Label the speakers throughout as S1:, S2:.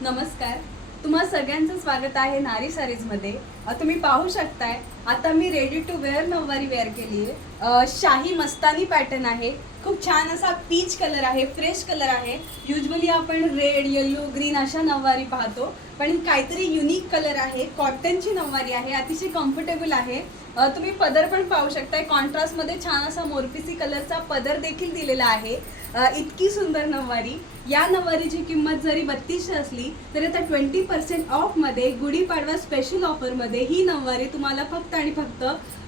S1: नमस्कार. तुम्हा सगळ्यांचं स्वागत आहे नारी सारीजमध्ये तुम्ही पाहू शकताय आता मी रेडी टू वेअर नऊवारी वेअर केली आहे. शाही मस्तानी पॅटर्न आहे. खूप छान असा पीच कलर आहे फ्रेश कलर आहे. युजली आपण रेड येलो ग्रीन अशा नऊवारी पाहतो. पण काहीतरी युनिक कलर आहे. कॉटनची नऊवारी आहे. अतिशय कम्फर्टेबल आहे. तुम्ही पदर पण पाहू शकताय. कॉन्ट्रास्टमध्ये छान असा मोरपिसी कलरचा पदर देखील दिलेला आहे. इतकी सुंदर नऊवारी. या नऊवारीची किंमत जरी बत्तीसशे असली तरी आता ट्वेंटी पर्सेंट ऑफमध्ये गुढीपाडवा स्पेशल ऑफरमध्ये ही नऊवारी तुम्हाला फक्त आणि फक्त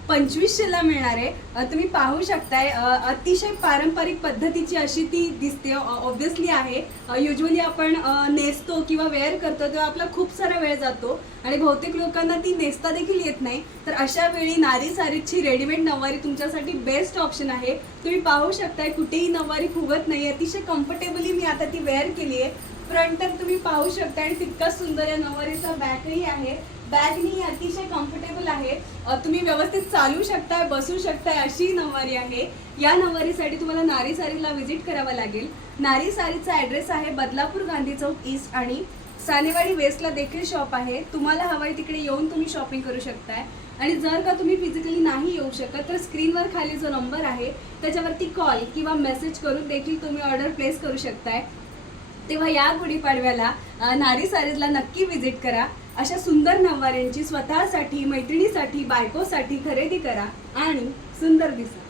S1: पंचवीसशेला मिळणार आहे तुम्ही पाहू शकताय अतिशय पारंपरिक पद्धतीची अशी ती दिसते ऑब्व्हियसली आहे. युजली आपण नेसतो किंवा वेअर करतो तेव्हा आपला खूप सारा वेळ जातो. आणि बहुतेक लोकांना ती नेसता देखील येत नाही. तर अशा वेळी नारी सारीची रेडीमेड नऊवारी तुमच्यासाठी बेस्ट ऑप्शन आहे. तुम्ही पाहू शकताय कुठेही नऊवारी फुगत नाही. अतिशय कम्फर्टेबली मी आता ती वेअर केली आहे. फ्रंट तर तुम्ही पाहू शकता आणि तितकाच सुंदर या नऊवारीचा बॅगही आहे. बॅगनी अतिशय कम्फर्टेबल आहे. तुम्ही व्यवस्थित चालू शकताय बसू शकताय अशी नऊवारी आहे. या नऊवारीसाठी तुम्हाला नारी सारीला व्हिजिट करावं लागेल. नारी सारीचा ॲड्रेस आहे बदलापूर गांधी चौक ईस्ट आणि सानेवाडी वेस्टला देखील शॉप आहे. तुम्हाला हवाय तिकडे येऊन तुम्ही शॉपिंग करू शकताय. आणि जर का तुम्ही फिजिकली नाही येऊ शकत तर स्क्रीनवर खाली जो नंबर आहे त्याच्यावरती कॉल किंवा मेसेज करून देखील तुम्ही ऑर्डर प्लेस करू शकताय. तेव्हा या गुढीपाडव्याला नारी सारीजला नक्की व्हिजिट करा. अशा सुंदर नऊवाऱ्यांची स्वतःसाठी मैत्रिणीसाठी बायकोसाठी खरेदी करा आणि सुंदर दिसा.